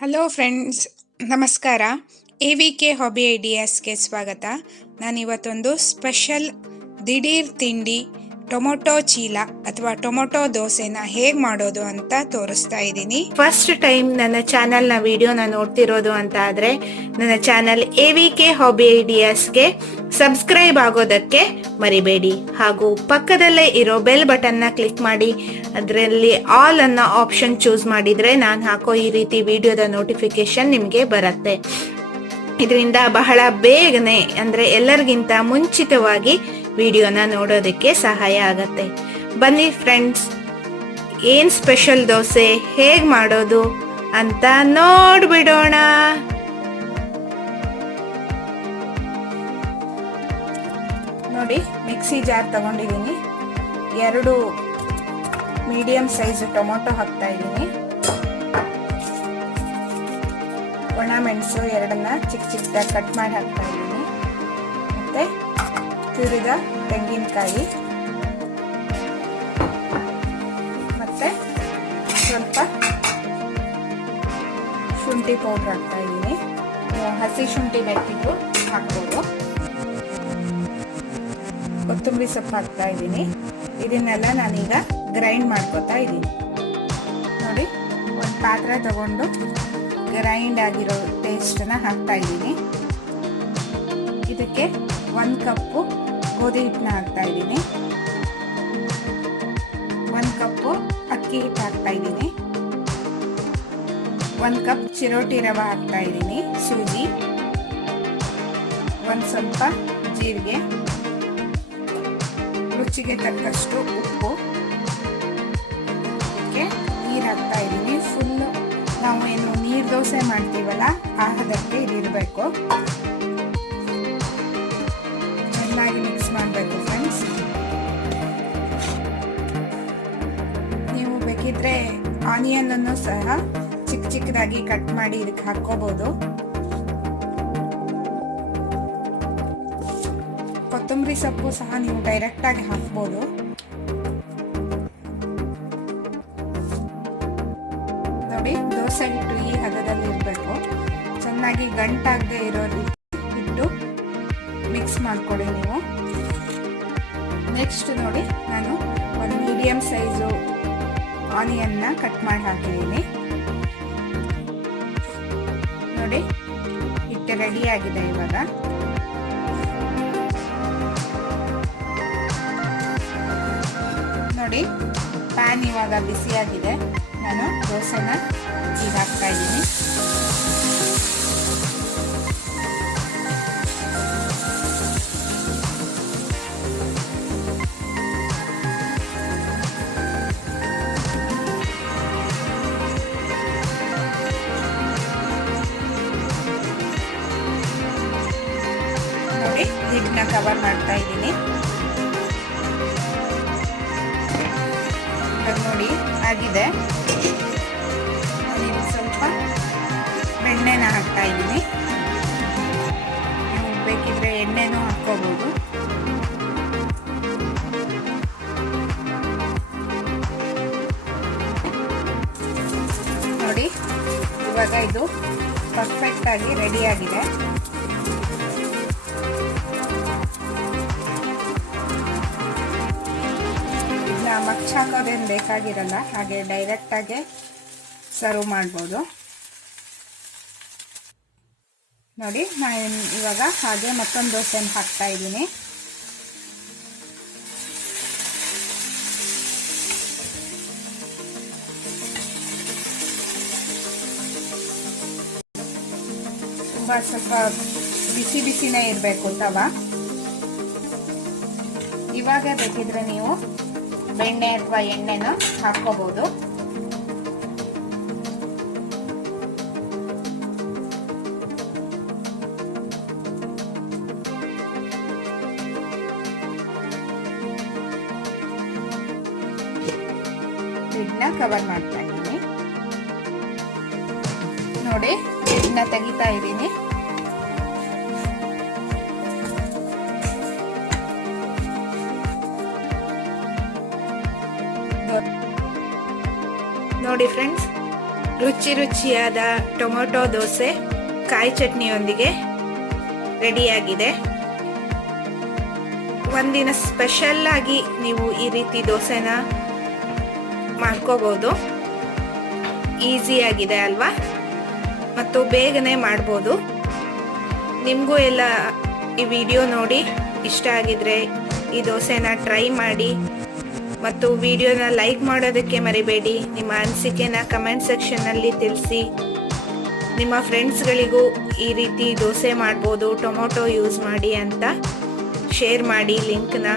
Hello friends ನಮಸ್ಕಾರ. A V K hobby ಐಡಿಯಾಸ್ಗೆ ಸ್ವಾಗತ. ನಾನಿವತ್ತೊಂದು ಸ್ಪೆಷಲ್ ದಿಢೀರ್ ತಿಂಡಿ ಟೊಮೊಟೊ ಚೀಲ ಅಥವಾ ಟೊಮೊಟೊ ದೋಸೆನ ಹೇಗೆ ಮಾಡೋದು ಅಂತ ತೋರಿಸ್ತಾ ಇದ್ದೀನಿ. ಫಸ್ಟ್ ಟೈಮ್ ನನ್ನ ಚಾನೆಲ್ನ ವಿಡಿಯೋನ ನೋಡ್ತಿರೋದು ಅಂತ ಆದ್ರೆ ನನ್ನ channel A V K hobby ಐಡಿಯಾಸ್ಗೆ subscribe ಆಗೋದಕ್ಕೆ ಮರಿಬೇಡಿ. ಹಾಗೂ ಪಕ್ಕದಲ್ಲೇ ಇರೋ ಬೆಲ್ ಬಟನ್ನ ಕ್ಲಿಕ್ ಮಾಡಿ, ಅದರಲ್ಲಿ ಆಲ್ ಅನ್ನೋ ಆಪ್ಷನ್ ಚೂಸ್ ಮಾಡಿದ್ರೆ ನಾನು ಹಾಕೋ ಈ ರೀತಿ ವಿಡಿಯೋದ ನೋಟಿಫಿಕೇಶನ್ ನಿಮಗೆ ಬರುತ್ತೆ. ಇದರಿಂದ ಬಹಳ ಬೇಗನೆ ಅಂದ್ರೆ ಎಲ್ಲರಿಗಿಂತ ಮುಂಚಿತವಾಗಿ ವಿಡಿಯೋನ ನೋಡೋದಕ್ಕೆ ಸಹಾಯ ಆಗತ್ತೆ. ಬನ್ನಿ ಫ್ರೆಂಡ್ಸ್ ಏನ್ ಸ್ಪೆಷಲ್ ದೋಸೆ, ಹೇಗೆ ಮಾಡೋದು ಅಂತ ನೋಡ್ಬಿಡೋಣ. ನೋಡಿ, ಮಿಕ್ಸಿ ಜಾರ್ ತಗೊಂಡಿದ್ದೀನಿ. ಎರಡು ಮೀಡಿಯಂ ಸೈಜ್ ಟೊಮೊಟೊ ಹಾಕ್ತಾ ಇದ್ದೀನಿ. ಒಣ ಮೆಣಸು ಎರಡನ್ನ ಚಿಕ್ಕ ಚಿಕ್ಕದಾಗಿ ಕಟ್ ಮಾಡಿ ಹಾಕ್ತಾ ಇದ್ದೀನಿ. ತುರಿದ ತೆಂಗಿನಕಾಯಿ. ಮತ್ತೆ ಸ್ವಲ್ಪ ಶುಂಠಿ ಪೌಡ್ರ್ ಹಾಕ್ತಾ ಇದ್ದೀನಿ ಹಸಿ ಶುಂಠಿ ಬೇಕಿದ್ದು ಹಾಕ್ಬೋದು. ಕೊತ್ತಂಬರಿ ಸೊಪ್ಪು ಹಾಕ್ತಾ ಇದ್ದೀನಿ ಇದನ್ನೆಲ್ಲ ನಾನೀಗ ಗ್ರೈಂಡ್ ಮಾಡ್ಕೋತಾ ಇದ್ದೀನಿ ನೋಡಿ, ಒಂದು ಪಾತ್ರೆ ತಗೊಂಡು ಗ್ರೈಂಡ್ ಆಗಿರೋ ಟೇಸ್ಟನ್ನ ಹಾಕ್ತಾ ಇದ್ದೀನಿ ಇದಕ್ಕೆ ಒಂದು ಕಪ್ಪು ಗೋಧಿ ಹಿಟ್ಟನ್ನ ಹಾಕ್ತಾ ಇದ್ದೀನಿ. ಒಂದು ಕಪ್ಪು ಅಕ್ಕಿ ಹಿಟ್ಟು ಹಾಕ್ತಾ ಇದ್ದೀನಿ. ಒಂದು ಕಪ್ ಚಿರೋಟಿ ರವೆ ಹಾಕ್ತಾ ಇದ್ದೀನಿ, ಸೂಜಿ. ಒಂದು ಸ್ವಲ್ಪ ಜೀರಿಗೆ. ರುಚಿಗೆ ತಕ್ಕಷ್ಟು ಉಪ್ಪು. ಅದಕ್ಕೆ ನೀರು ಹಾಕ್ತಾ ಇದ್ದೀನಿ. ಫುಲ್ಲು ನಾವು ಏನು ನೀರು ದೋಸೆ ಮಾಡ್ತೀವಲ್ಲ ಆಹದಕ್ಕೆ ಹದಕ್ಕೆ ಇದಿರಬೇಕು. ಚೆನ್ನಾಗಿ ಮಿಕ್ಸ್ ಮಾಡಬೇಕು ಫ್ರೆಂಡ್ಸ್ ನೀವು ಬೇಕಿದ್ರೆ ಆನಿಯನ್ ಅನ್ನು ಸಹ ಚಿಕ್ಕ ಚಿಕ್ಕದಾಗಿ ಕಟ್ ಮಾಡಿ ಇದಕ್ಕೆ ಹಾಕೋಬಹುದು ಕೊತ್ತಂಬರಿ ಸೊಪ್ಪು ಸಹ ನೀವು ಡೈರೆಕ್ಟ್ ಆಗಿ ಹಾಕ್ಬೋದು. ನೋಡಿ, ದೋಸೆ ಹಿಟ್ಟು ಈ ಹದದಲ್ಲಿ ಇರಬೇಕು ಚೆನ್ನಾಗಿ ಗಂಟಾಗದೆ ಇರೋ ರೀತಿ ಇಟ್ಟು ಮಾಡ್ಕೊಳ್ಳಿ ನೀವು. ನೆಕ್ಸ್ಟ್ ನೋಡಿ, ನಾನು ಒಂದು ಮೀಡಿಯಮ್ ಸೈಜು ಆನಿಯನ್ನ ಕಟ್ ಮಾಡಿ ಹಾಕಿದ್ದೀನಿ. ನೋಡಿ, ಹಿಟ್ಟು ರೆಡಿ ಆಗಿದೆ ಇವಾಗ. ನೋಡಿ ಪ್ಯಾನ್ ಇವಾಗ ಬಿಸಿಯಾಗಿದೆ. ನಾನು ದೋಸೆನ ಈಗ ಹಾಕ್ತಾ ಇದ್ದೀನಿ. ನೋಡಿ ಹಿಟ್ಟನ್ನ ಕವರ್ ಮಾಡ್ತಾ ಇದ್ದೀನಿ. ಇವಾಗ ನೋಡಿ ಆಗಿದೆ. ಸ್ವಲ್ಪ ಬೆಣ್ಣೆನ ಹಾಕ್ತಾ ಇದ್ದೀನಿ. ನೀವು ಬೇಕಿದ್ರೆ ಎಣ್ಣೆನೂ ಹಾಕ್ಕೋಬೋದು. ನೋಡಿ, ಇವಾಗ ಇದು ಪರ್ಫೆಕ್ಟ್ ಆಗಿ ಹಾಕೋದೇನು ಬೇಕಾಗಿರಲ್ಲ, ಹಾಗೆ ಡೈರೆಕ್ಟಾಗೆ ಸರ್ವ್ ಮಾಡ್ಬೋದು. ನೋಡಿ, ನಾನು ಇವಾಗ ಹಾಗೆ ಮತ್ತೊಂದು ದೋಸೆನ ಹಾಕ್ತಾ ಇದ್ದೀನಿ. ತುಂಬ ಸ್ವಲ್ಪ ಬಿಸಿ ಬಿಸಿನೇ ಇರಬೇಕು ತವ. ಇವಾಗ ಬೇಕಿದ್ರೆ ನೀವು ಬೆಣ್ಣೆ ಅಥವಾ ಎಣ್ಣೆನ ಹಾಕ್ಕೋಬಹುದು ಇದನ್ನ ಕವರ್ ಮಾಡ್ತಾ ಇದ್ದೀನಿ. ನೋಡಿ ಇದನ್ನ ತೆಗಿತಾ ಇದ್ದೀನಿ. ನೋಡಿ ಫ್ರೆಂಡ್ಸ್ ರುಚಿ ರುಚಿಯಾದ ಟೊಮೊಟೊ ದೋಸೆ, ಕಾಯಿ ಚಟ್ನಿಯೊಂದಿಗೆ ರೆಡಿಯಾಗಿದೆ. ಒಂದಿನ ಸ್ಪೆಷಲ್ ಆಗಿ ನೀವು ಈ ರೀತಿ ದೋಸೆನ ಮಾಡ್ಕೋಬಹುದು ಈಸಿಯಾಗಿದೆ ಅಲ್ವಾ? ಮತ್ತು ಬೇಗನೆ ಮಾಡ್ಬೋದು. ನಿಮಗೂ ಎಲ್ಲ ಈ ವಿಡಿಯೋ ನೋಡಿ ಇಷ್ಟ ಆಗಿದ್ರೆ ಈ ದೋಸೆನ ಟ್ರೈ ಮಾಡಿ. ಮತ್ತು ವಿಡಿಯೋನ ಲೈಕ್ ಮಾಡೋದಕ್ಕೆ ಮರಿಬೇಡಿ. ನಿಮ್ಮ ಅನಿಸಿಕೆನ ಕಮೆಂಟ್ ಸೆಕ್ಷನ್ನಲ್ಲಿ ತಿಳಿಸಿ. ನಿಮ್ಮ ಫ್ರೆಂಡ್ಸ್ಗಳಿಗೂ ಈ ರೀತಿ ದೋಸೆ ಮಾಡ್ಬೋದು, ಟೊಮೊಟೊ ಯೂಸ್ ಮಾಡಿ ಅಂತ ಶೇರ್ ಮಾಡಿ ಲಿಂಕ್ನ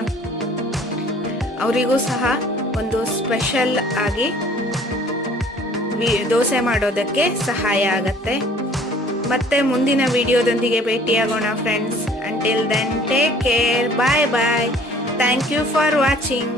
ಅವರಿಗೂ ಸಹ ಒಂದು ಸ್ಪೆಷಲ್ ಆಗಿ ದೋಸೆ ಮಾಡೋದಕ್ಕೆ ಸಹಾಯ ಆಗತ್ತೆ. ಮತ್ತೆ ಮುಂದಿನ ವಿಡಿಯೋದೊಂದಿಗೆ ಭೇಟಿಯಾಗೋಣ friends until then take care bye bye thank you for watching